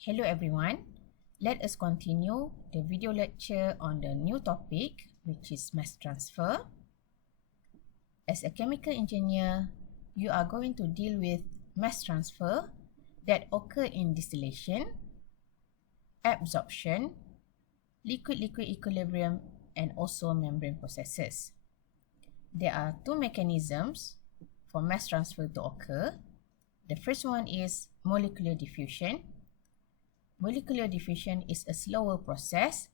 Hello everyone, let us continue the video lecture on the new topic which is mass transfer. As a chemical engineer, you are going to deal with mass transfer that occur in distillation, absorption, liquid-liquid equilibrium and also membrane processes. There are two mechanisms for mass transfer to occur. The first one is molecular diffusion. Molecular diffusion is a slower process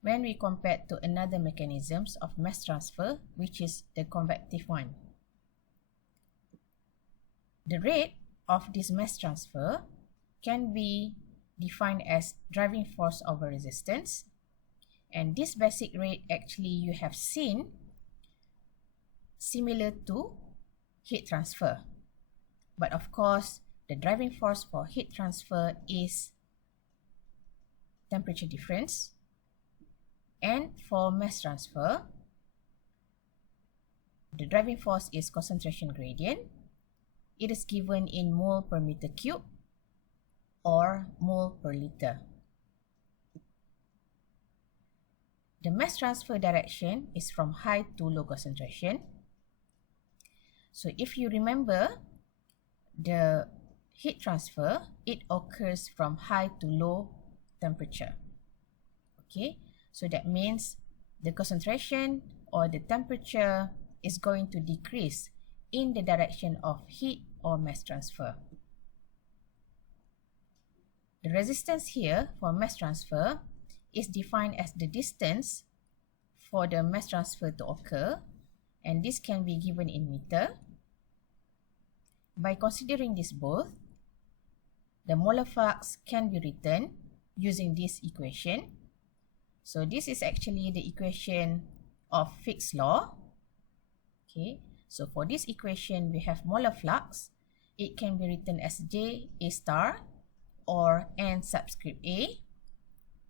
when we compare to another mechanisms of mass transfer, which is the convective one. The rate of this mass transfer can be defined as driving force over resistance, and this basic rate actually you have seen similar to heat transfer. But of course, the driving force for heat transfer is temperature difference, and for mass transfer, the driving force is concentration gradient. It is given in mole per meter cube or mole per liter. The mass transfer direction is from high to low concentration. So if you remember, the heat transfer, it occurs from high to low temperature. Okay, so that means the concentration or the temperature is going to decrease in the direction of heat or mass transfer. The resistance here for mass transfer is defined as the distance for the mass transfer to occur, and this can be given in meter. By considering this both, the molar flux can be written using this equation. So this is actually the equation of Fick's law. Okay, so for this equation we have molar flux. It can be written as J A star or N subscript A.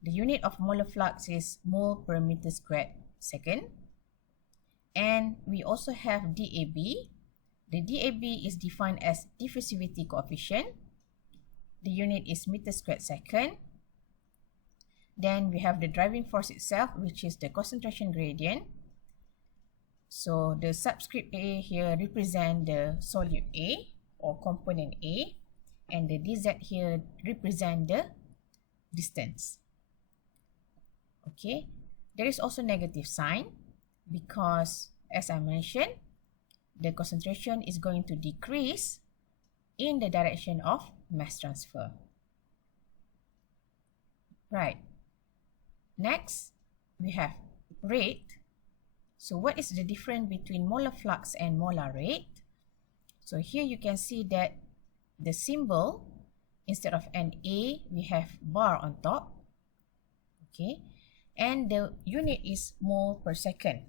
The unit of molar flux is mole per meter squared second. And we also have DAB. The DAB is defined as diffusivity coefficient. The unit is meter squared second. Then we have the driving force itself, which is the concentration gradient. So the subscript A here represent the solute A or component A, and the DZ here represent the distance. Okay, there is also negative sign because, as I mentioned, the concentration is going to decrease in the direction of mass transfer. Right. Next, we have rate. So what is the difference between molar flux and molar rate? So here you can see that the symbol, instead of an A, we have bar on top. Okay, and the unit is mole per second.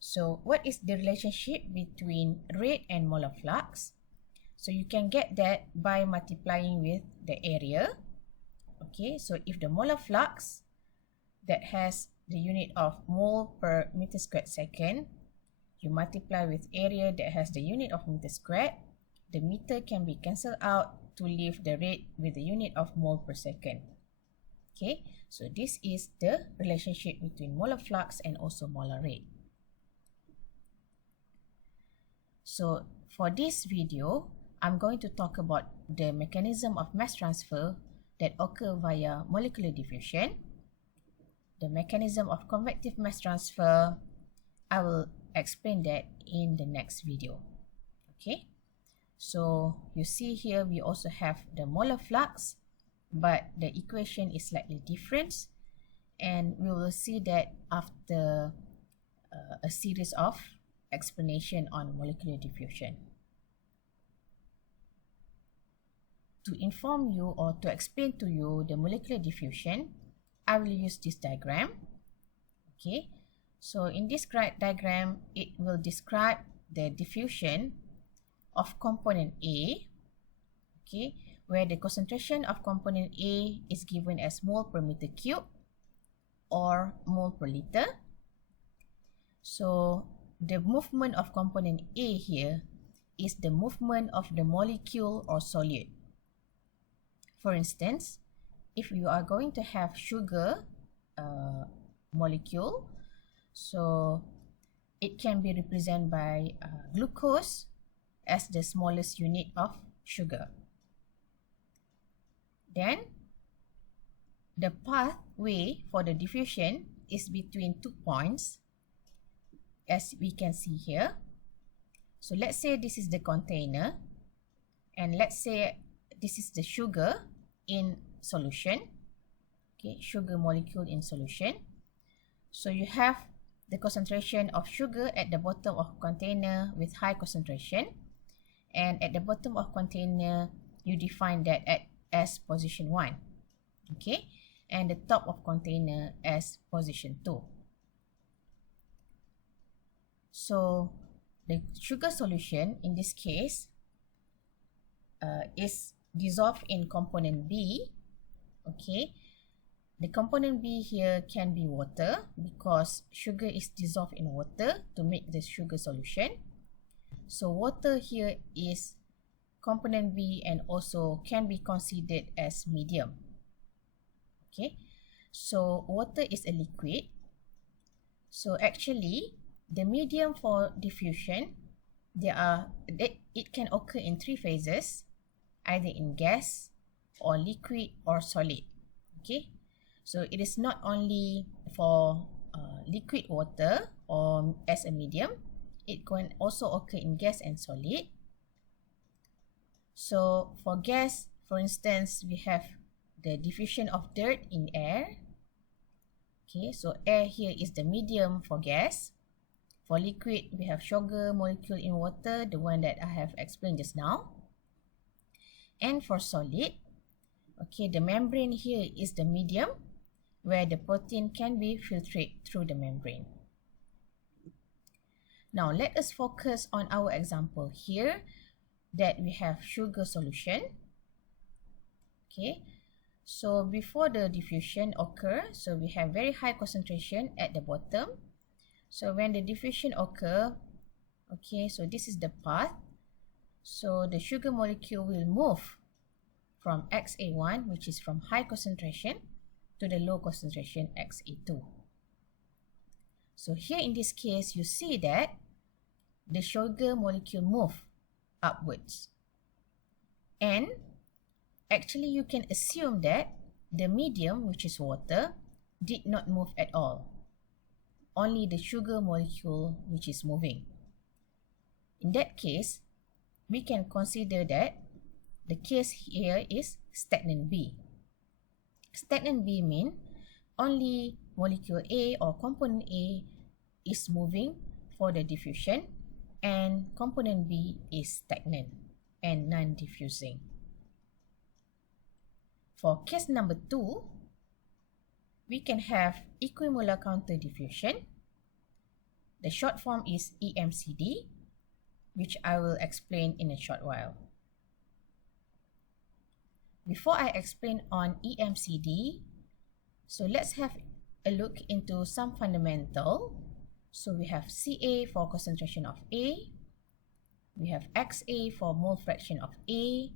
So what is the relationship between rate and molar flux? So you can get that by multiplying with the area. Okay, so if the molar flux that has the unit of mole per meter squared second, you multiply with area that has the unit of meter squared, the meter can be cancelled out to leave the rate with the unit of mole per second. Okay, so this is the relationship between molar flux and also molar rate. So for this video, I'm going to talk about the mechanism of mass transfer that occur via molecular diffusion. The mechanism of convective mass transfer, I will explain that in the next video. Okay, so you see here we also have the molar flux, but the equation is slightly different, and we will see that after a series of explanation on molecular diffusion. To inform you or to explain to you the molecular diffusion, I will use this diagram. Okay, so in this diagram, it will describe the diffusion of component A, okay, where the concentration of component A is given as mole per meter cube or mole per liter. So the movement of component A here is the movement of the molecule or solute. For instance, if you are going to have sugar molecule, so it can be represented by glucose as the smallest unit of sugar. Then the pathway for the diffusion is between 2 points, as we can see here. So let's say this is the container, and let's say this is the sugar in solution. Okay, sugar molecule in solution. So you have the concentration of sugar at the bottom of container with high concentration, and at the bottom of container you define that as position 1. Okay, and the top of container as position 2. So the sugar solution in this case is dissolved in component B. Okay, the component B here can be water because sugar is dissolved in water to make the sugar solution. So water here is component B and also can be considered as medium. Okay, so water is a liquid. So actually the medium for diffusion, it can occur in 3 phases, either in gas or liquid or solid. Okay, so it is not only for liquid water or as a medium, it can also occur in gas and solid. So for gas, for instance, we have the diffusion of dirt in air. Okay, so air here is the medium for gas. For liquid, we have sugar molecule in water, the one that I have explained just now. And for solid, okay, the membrane here is the medium where the protein can be filtrated through the membrane. Now let us focus on our example here that we have sugar solution. Okay, so before the diffusion occur, so we have very high concentration at the bottom. So when the diffusion occur, okay, so this is the path. So the sugar molecule will move from XA1, which is from high concentration, to the low concentration XA2. So here in this case, you see that the sugar molecule move upwards. And actually you can assume that the medium, which is water, did not move at all. Only the sugar molecule which is moving. In that case, we can consider that the case here is stagnant B. Stagnant B means only molecule A or component A is moving for the diffusion and component B is stagnant and non-diffusing. For case number 2, we can have equimolar counter diffusion. The short form is EMCD, which I will explain in a short while. Before I explain on EMCD, so let's have a look into some fundamental. So we have Ca for concentration of A, we have Xa for mole fraction of A.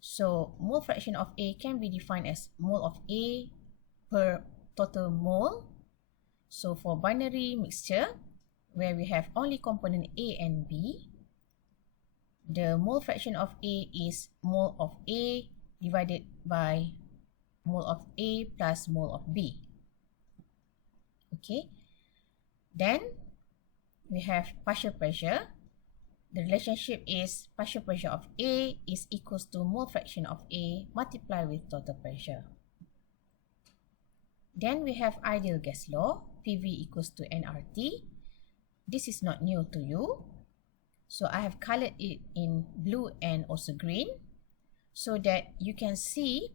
So mole fraction of A can be defined as mole of A per total mole. So for binary mixture, where we have only component A and B, the mole fraction of A is mole of A divided by mole of A plus mole of B. Okay, then we have partial pressure. The relationship is partial pressure of A is equals to mole fraction of A multiplied with total pressure. Then we have ideal gas law, PV equals to nRT. This is not new to you. So I have colored it in blue and also green so that you can see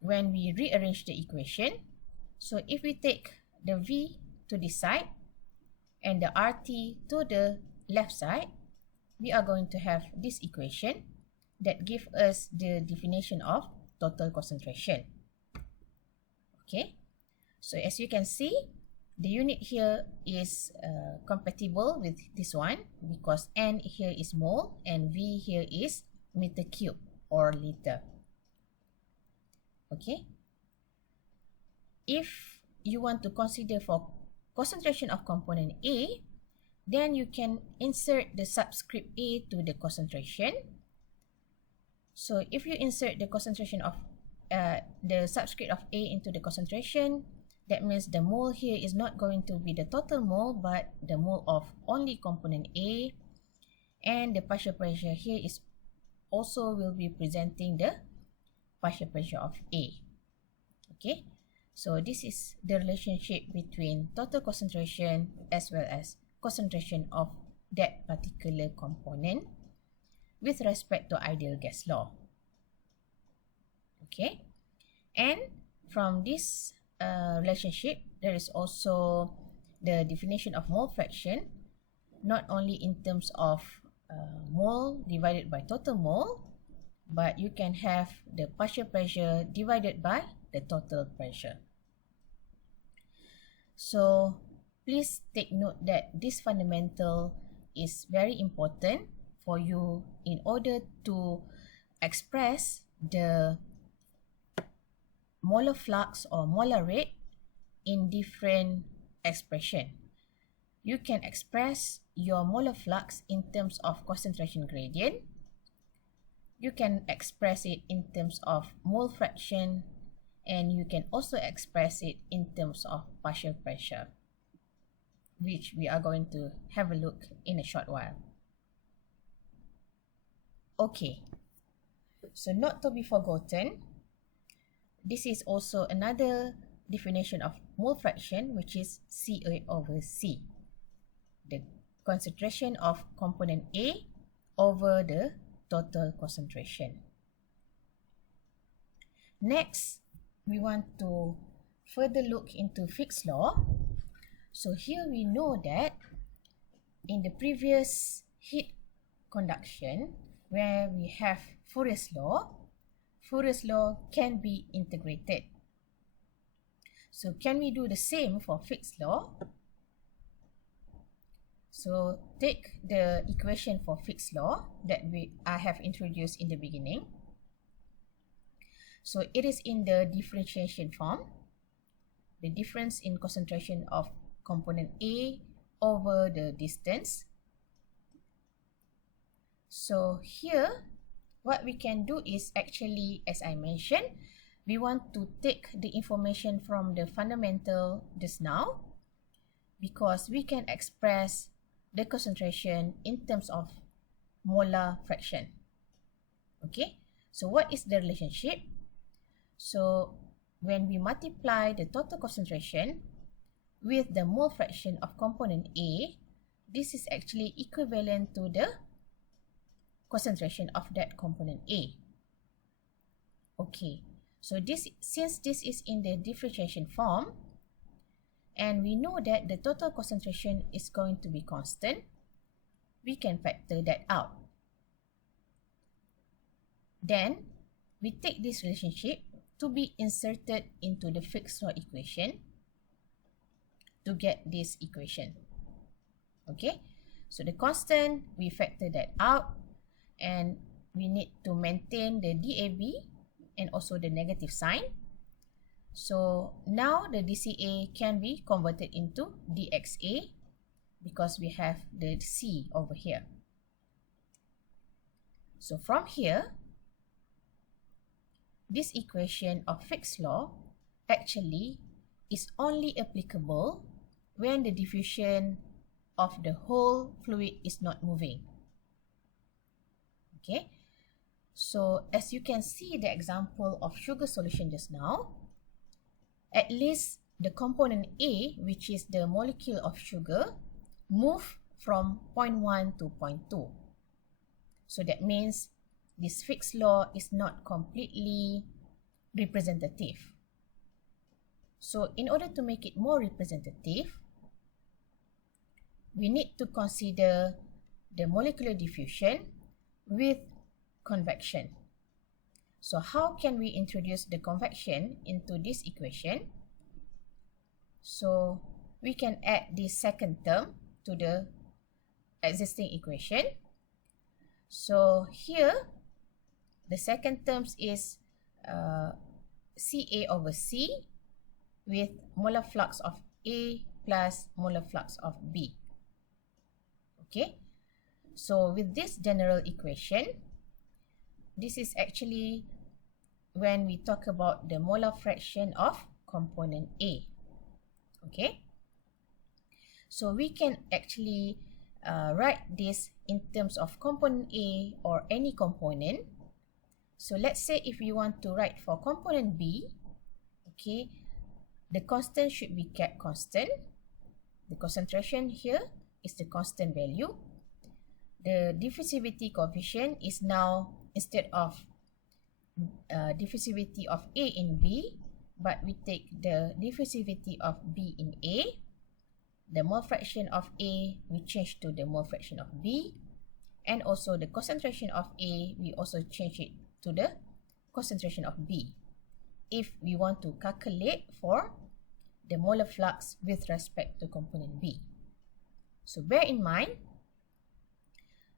when we rearrange the equation. So if we take the V to this side and the RT to the left side, we are going to have this equation that gives us the definition of total concentration. Okay, so as you can see, the unit here is compatible with this one because N here is mole and V here is meter cube or liter. Okay. If you want to consider for concentration of component A, then you can insert the subscript A to the concentration. So if you insert the concentration of the subscript of A into the concentration, that means the mole here is not going to be the total mole, but the mole of only component A, and the partial pressure here is also will be presenting the partial pressure of A. Okay, so this is the relationship between total concentration as well as concentration of that particular component with respect to ideal gas law. Okay, and from this relationship, there is also the definition of mole fraction, not only in terms of mole divided by total mole, but you can have the partial pressure divided by the total pressure. So please take note that this fundamental is very important for you in order to express the molar flux or molar rate in different expression. You can express your molar flux in terms of concentration gradient. You can express it in terms of mole fraction, and you can also express it in terms of partial pressure, which we are going to have a look in a short while. Okay, so not to be forgotten, this is also another definition of mole fraction, which is Ca over C, the concentration of component A over the total concentration. Next, we want to further look into Fick's law. So here we know that in the previous heat conduction, where we have Fourier's law can be integrated. So can we do the same for Fick's law? So take the equation for Fick's law that I have introduced in the beginning. So it is in the differentiation form. The difference in concentration of component A over the distance. So here, what we can do is actually, as I mentioned, we want to take the information from the fundamental just now, because we can express the concentration in terms of molar fraction. Okay, so what is the relationship? So when we multiply the total concentration with the mole fraction of component A, this is actually equivalent to the concentration of that component A. Okay, so since this is in the differentiation form, and we know that the total concentration is going to be constant, we can factor that out. Then we take this relationship to be inserted into the Fick's law equation to get this equation. Okay, so the constant, we factor that out, and we need to maintain the DAB and also the negative sign. So now the dCA can be converted into dXA because we have the C over here. So from here, this equation of Fick's law actually is only applicable when the diffusion of the whole fluid is not moving. Okay, so as you can see the example of sugar solution just now, at least the component A, which is the molecule of sugar, move from point 1 to point 2. So that means this Fick's law is not completely representative. So in order to make it more representative, we need to consider the molecular diffusion with convection. So how can we introduce the convection into this equation? So we can add this second term to the existing equation. So here, the second term is Ca over C with molar flux of A plus molar flux of B. Okay, so with this general equation, this is actually when we talk about the molar fraction of component A. Okay, so we can actually write this in terms of component A or any component. So let's say if you want to write for component B, okay, the constant should be kept constant. The concentration here is the constant value. The diffusivity coefficient is now, instead of diffusivity of A in B, but we take the diffusivity of B in A. The mole fraction of A, we change to the mole fraction of B. And also the concentration of A, we also change it to the concentration of B, if we want to calculate for the molar flux with respect to component B. So bear in mind,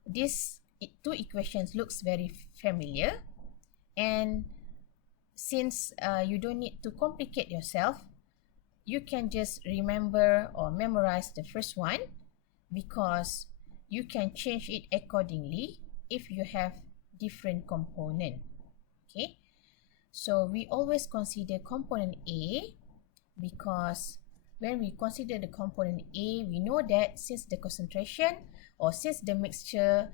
these two equations looks very familiar, and since you don't need to complicate yourself, you can just remember or memorize the first one, because you can change it accordingly if you have different component. Okay, so we always consider component A, because when we consider the component A, we know that since the concentration or since the mixture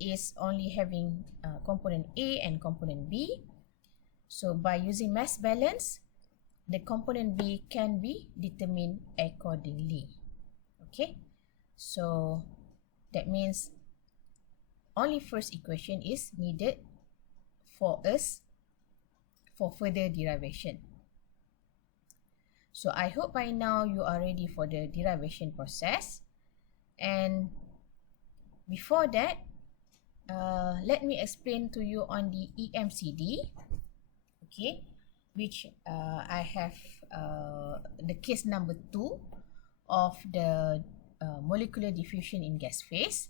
is only having component A and component B, so by using mass balance, the component B can be determined accordingly. Okay, so that means only first equation is needed for us for further derivation. So I hope by now you are ready for the derivation process. And before that, let me explain to you on the EMCD, okay, which I have the case number 2 of the molecular diffusion in gas phase.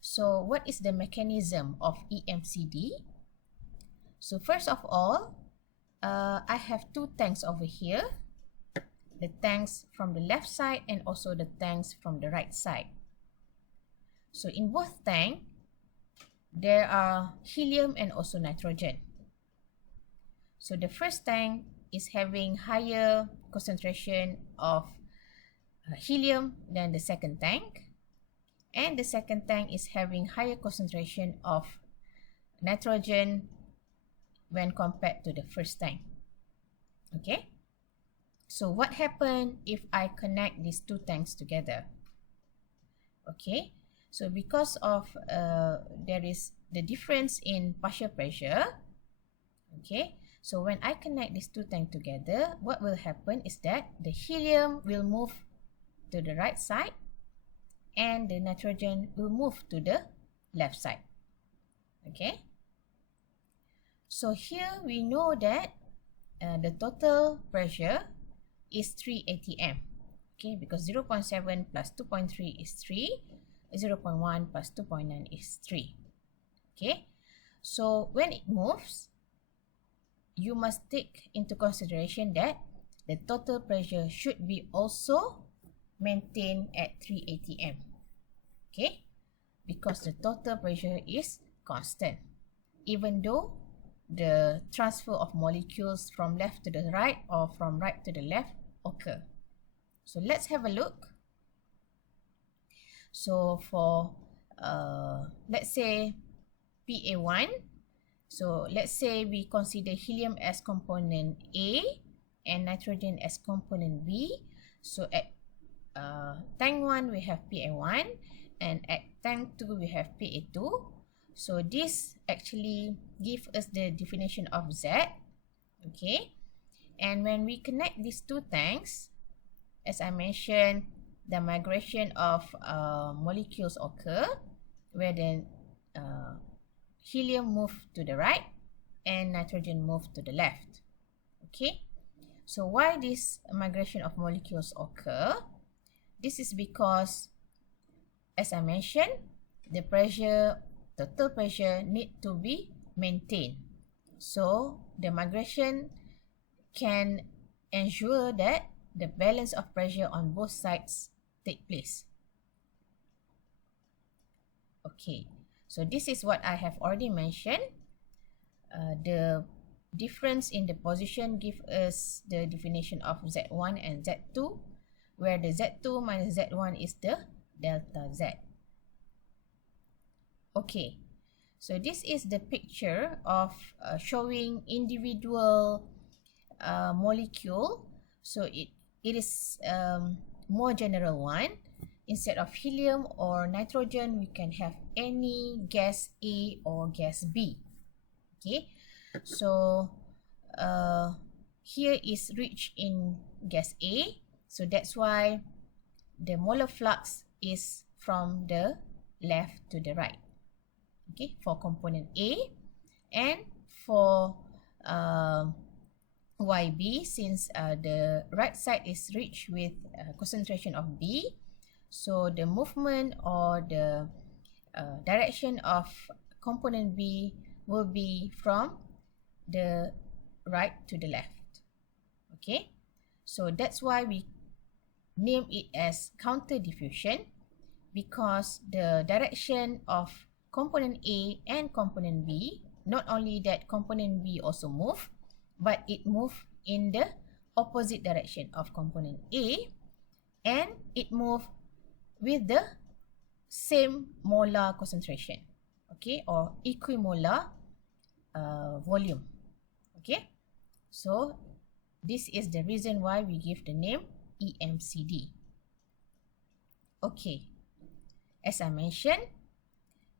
So what is the mechanism of EMCD? So first of all, I have two tanks over here, the tanks from the left side and also the tanks from the right side. So in both tanks, there are helium and also nitrogen. So the first tank is having higher concentration of helium than the second tank, and the second tank is having higher concentration of nitrogen when compared to the first tank. Okay, so what happens if I connect these two tanks together? Okay, so because of there is the difference in partial pressure, okay, so when I connect these two tanks together, what will happen is that the helium will move to the right side and the nitrogen will move to the left side. Okay, so here we know that the total pressure is 3 atm. Okay, because 0.7 plus 2.3 is 3, 0.1 plus 2.9 is 3. Okay, so when it moves, you must take into consideration that the total pressure should be also maintained at 3 atm. Okay, because the total pressure is constant, even though the transfer of molecules from left to the right or from right to the left occur. So let's have a look. So for let's say PA1, so let's say we consider helium as component A and nitrogen as component B. So at tank 1 we have PA1 and at tank 2 we have PA2. So this actually gives us the definition of Z. Okay, and when we connect these two tanks, as I mentioned, the migration of molecules occur where then helium move to the right and nitrogen move to the left. Okay, so why this migration of molecules occur? This is because, as I mentioned, the pressure, total pressure need to be maintained. So the migration can ensure that the balance of pressure on both sides take place. Okay, so this is what I have already mentioned. The difference in the position gives us the definition of Z1 and Z2, where the Z2 minus Z1 is the delta Z. Okay, so this is the picture of showing individual molecule. So it is more general one. Instead of helium or nitrogen, we can have any gas A or gas B. Okay, so here is rich in gas A, so that's why the molar flux is from the left to the right. Okay, for component A, and for YB, since the right side is rich with concentration of B, so the movement or the direction of component B will be from the right to the left. Okay, so that's why we name it as counter diffusion, because the direction of component A and component B, not only that component B also move, but it move in the opposite direction of component A, and it move with the same molar concentration, okay, or equimolar volume. Okay, so this is the reason why we give the name EMCD. Okay, as I mentioned,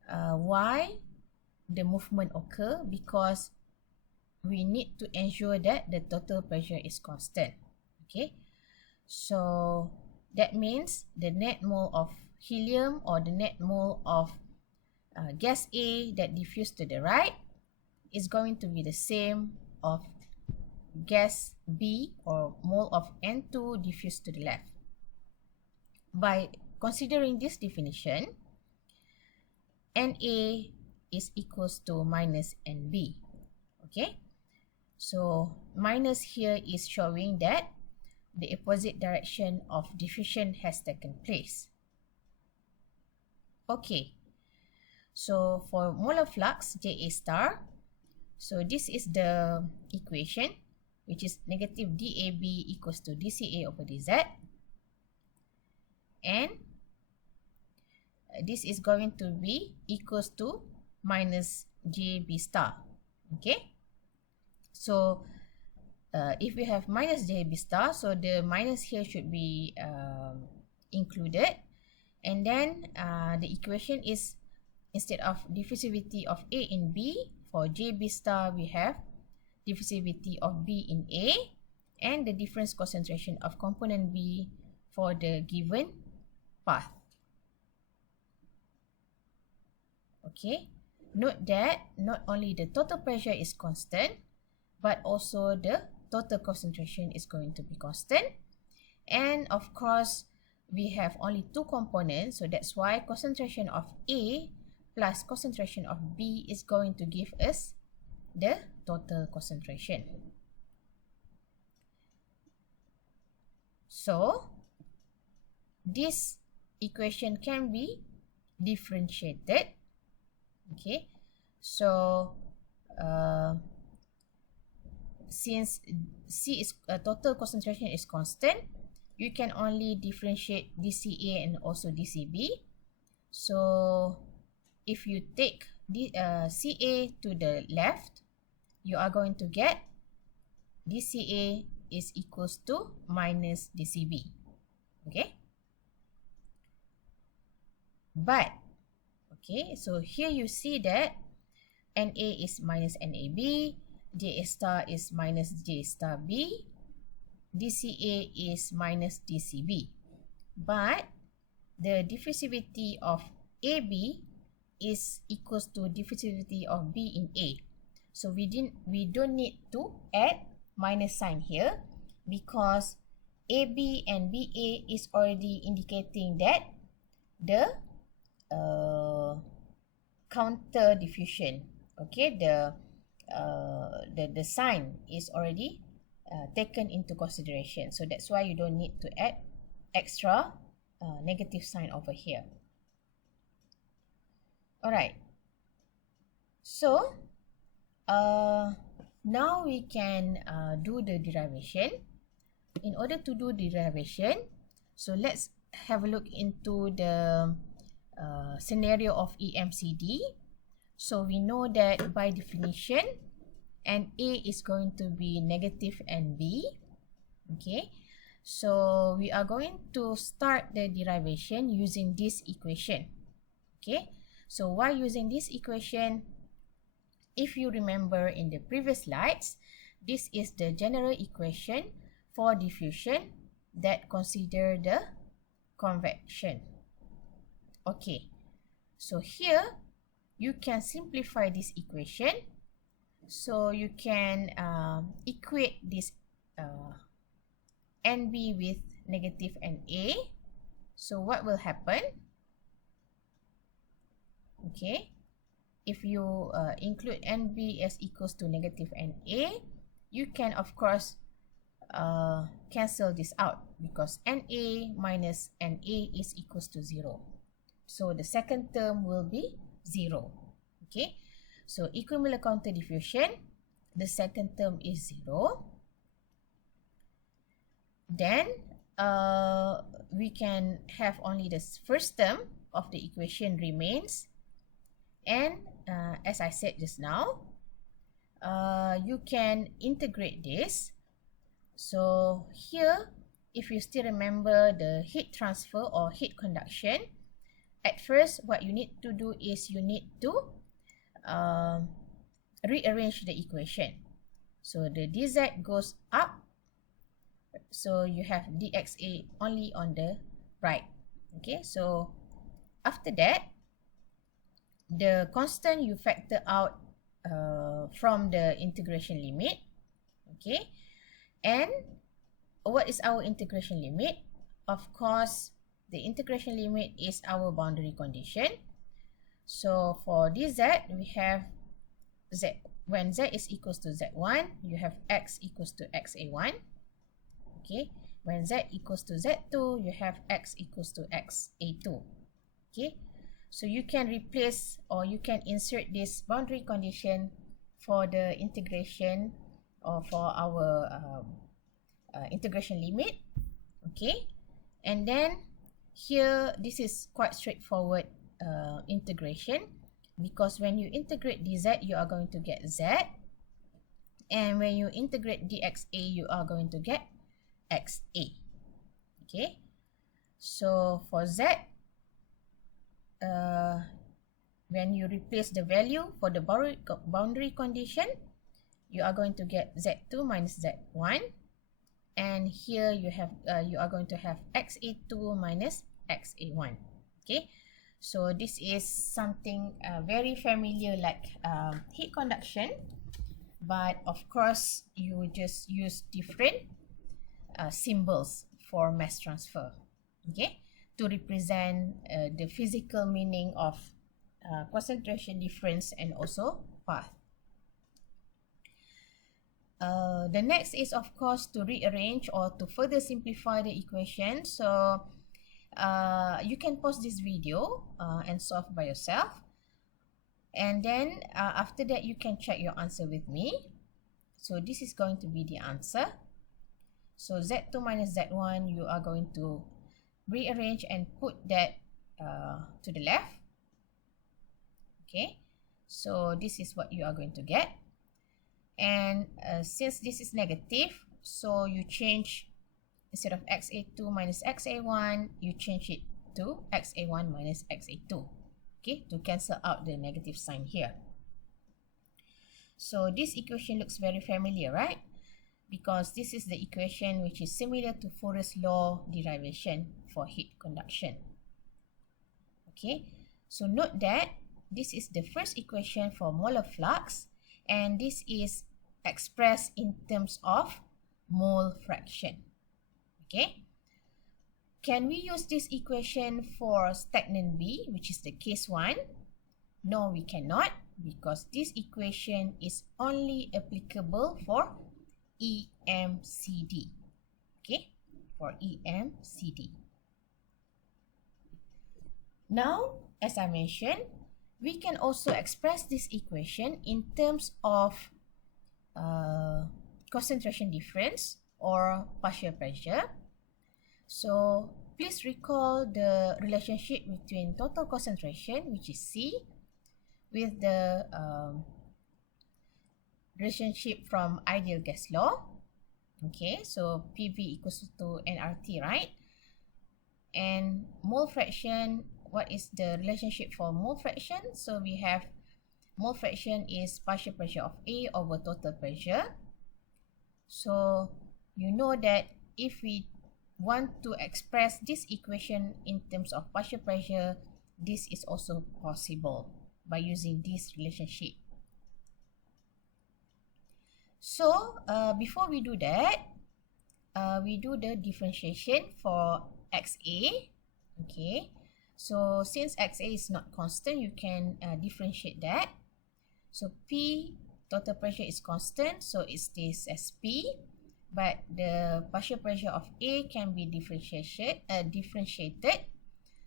why the movement occur? Because we need to ensure that the total pressure is constant. Okay, so that means the net mole of helium or the net mole of gas A that diffused to the right is going to be the same of gas B or mole of N2 diffused to the left. By considering this definition, NA is equals to minus NB. Okay, so minus here is showing that the opposite direction of diffusion has taken place. Okay, so for molar flux JA star, so this is the equation, which is negative DAB equals to DCA over DZ, and this is going to be equals to minus JB star. Okay, so if we have minus JB star, so the minus here should be included, and then the equation is, instead of diffusivity of A in B, for JB star we have diffusivity of B in A and the difference concentration of component B for the given path. Okay, note that not only the total pressure is constant, but also the total concentration is going to be constant. And of course, we have only two components, so that's why concentration of A plus concentration of B is going to give us the total concentration. So this equation can be differentiated. Okay, so since C is total concentration is constant, you can only differentiate DCA and also DCB. So if you take the CA to the left, you are going to get DCA is equals to minus DCB. Okay, but okay, so here you see that NA is minus NAB, JA star is minus J star B, DCA is minus DCB. But the diffusivity of AB is equals to diffusivity of B in A. So we don't need to add minus sign here, because AB and BA is already indicating that the counter diffusion. Okay, the sign is already taken into consideration. So that's why you don't need to add extra negative sign over here. Alright, so now we can do the derivation. In order to do derivation, so let's have a look into the scenario of EMCD. So we know that by definition, NA is going to be negative NB. Okay, so we are going to start the derivation using this equation. Okay, so while using this equation, if you remember in the previous slides, this is the general equation for diffusion that consider the convection. Okay, so here you can simplify this equation. So you can equate this NB with negative NA. So what will happen? Okay, if you include NB as equals to negative NA, you can of course cancel this out because NA minus NA is equals to 0. So the second term will be 0. Okay, so equivalent counter diffusion, the second term is 0. Then we can have only the first term of the equation remains, and as I said just now, you can integrate this. So here, if you still remember the heat transfer or heat conduction, at first what you need to do is you need to rearrange the equation. So the dz goes up, so you have dxa only on the right. Okay, so after that, the constant you factor out from the integration limit. Okay, and what is our integration limit? Of course, the integration limit is our boundary condition. So for dz, we have z. When z is equals to z1, you have x equals to xa1. Okay, when z equals to z2, you have x equals to xa2. Okay, so you can replace or you can insert this boundary condition for the integration or for our integration limit. Okay, and then here this is quite straightforward integration, because when you integrate dz, you are going to get z, and when you integrate dxa, you are going to get xa. Okay, so for z, when you replace the value for the boundary condition, you are going to get z2 minus z1, and here you have you are going to have xa2 minus xa1. Okay, so this is something very familiar like heat conduction, but of course you just use different symbols for mass transfer, okay, to represent the physical meaning of concentration difference and also path. The next is of course to rearrange or to further simplify the equation. So you can pause this video and solve by yourself, and then after that you can check your answer with me. So this is going to be the answer. So z2 minus z1, you are going to rearrange and put that to the left. Okay, so this is what you are going to get. And since this is negative, so you change, instead of xa2 minus xa1, you change it to xa1 minus xa2, okay, to cancel out the negative sign here. So this equation looks very familiar, right? Because this is the equation which is similar to Fourier's law derivation for heat conduction. Okay, so note that this is the first equation for molar flux, and this is expressed in terms of mole fraction. Okay, can we use this equation for stagnant B, which is the case 1? No, we cannot, because this equation is only applicable for EMCD. Okay, for EMCD. Now, as I mentioned, we can also express this equation in terms of concentration difference or partial pressure. So please recall the relationship between total concentration, which is C, with the relationship from ideal gas law. Okay, so PV equals to nRT, right? And mole fraction, what is the relationship for mole fraction? So we have mole fraction is partial pressure of A over total pressure. So you know that if we want to express this equation in terms of partial pressure, this is also possible by using this relationship. So before we do that, we do the differentiation for XA. Okay, so since XA is not constant, you can differentiate that. So P, total pressure is constant, so it stays as P, but the partial pressure of A can be differentiated.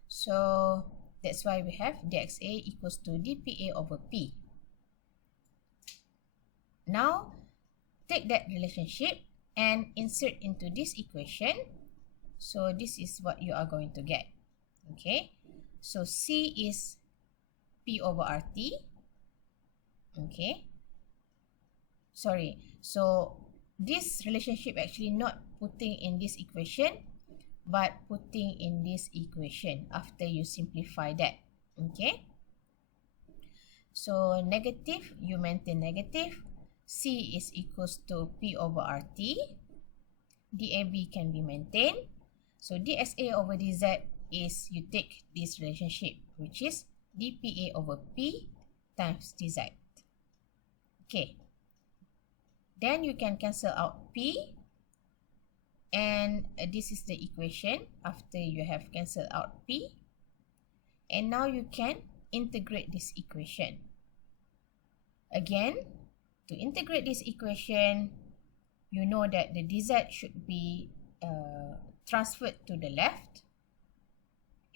So that's why we have dXA equals to dPA over P. Now, take that relationship and insert into this equation. So this is what you are going to get. Okay, so C is P over RT. Okay, sorry, so this relationship actually not putting in this equation, but putting in this equation after you simplify that. Okay, so negative, you maintain negative. C is equals to P over RT. DAB can be maintained. So dXA over dZ is you take this relationship, which is dPA over P times dZ. Okay. Then you can cancel out P. And this is the equation after you have cancelled out P. And now you can integrate this equation. Again, to integrate this equation, you know that the dz should be transferred to the left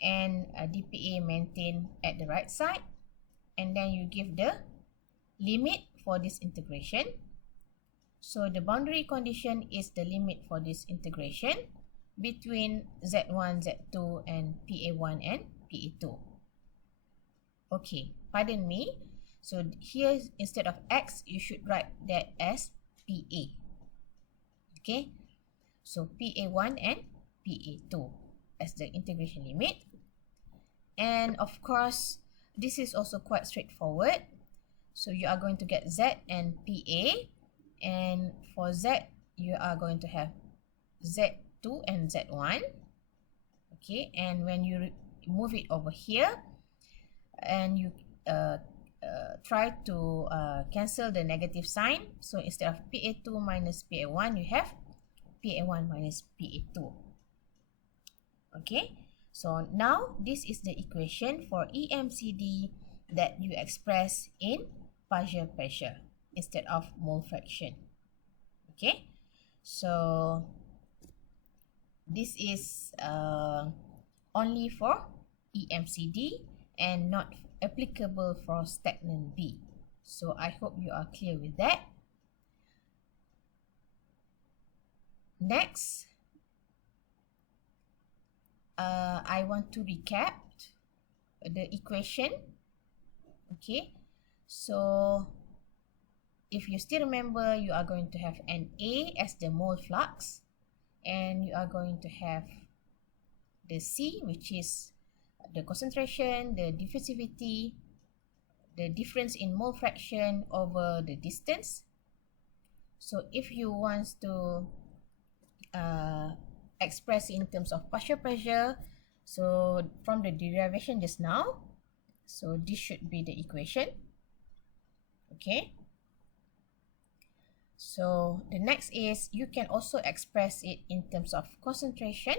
and dPA maintained at the right side. And then you give the limit for this integration. So the boundary condition is the limit for this integration between Z1, Z2 and PA1 and PA2. Okay, pardon me. So here instead of X, you should write that as PA. Okay, so PA1 and PA2 as the integration limit. And of course, this is also quite straightforward. So you are going to get Z and PA. And for Z, you are going to have Z2 and Z1. Okay, and when you move it over here and you try to cancel the negative sign, so instead of PA2 minus PA1, you have PA1 minus PA2. Okay, so now this is the equation for EMCD that you express in partial pressure instead of mole fraction. Okay, so this is only for EMCD and not applicable for stagnant B. So I hope you are clear with that. Next, I want to recap the equation. Okay, so if you still remember, you are going to have an A as the mole flux, and you are going to have the C, which is the concentration, the diffusivity, the difference in mole fraction over the distance. So if you want to express in terms of partial pressure, so from the derivation just now, so this should be the equation. Okay, so the next is you can also express it in terms of concentration.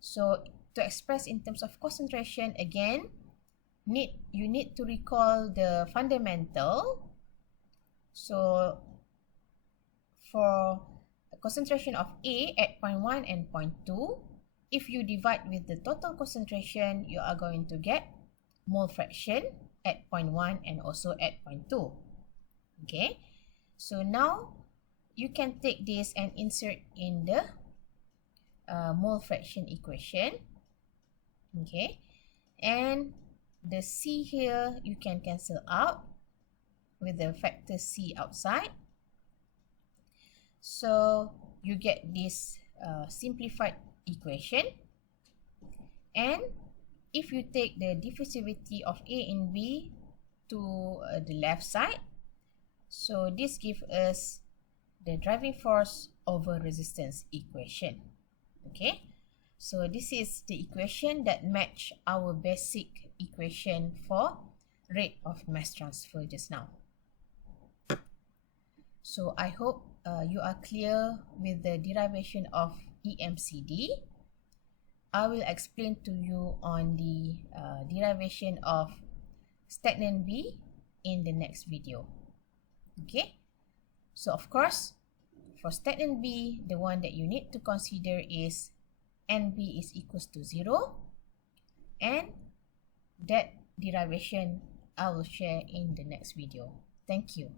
So to express in terms of concentration, again, you need to recall the fundamental. So for a concentration of A at 0.1 and 0.2, if you divide with the total concentration, you are going to get mole fraction at 0.1 and also at 0.2. Okay, so now you can take this and insert in the mole fraction equation. Okay, and the C here you can cancel out with the factor C outside. So you get this simplified equation. And if you take the diffusivity of A and B to the left side, so this gives us the driving force over resistance equation. Okay, so this is the equation that match our basic equation for rate of mass transfer just now. So I hope you are clear with the derivation of EMCD. I will explain to you on the derivation of stagnant B in the next video. Okay, so of course, for stagnant B, the one that you need to consider is NB is equals to 0, and that derivation I will share in the next video. Thank you.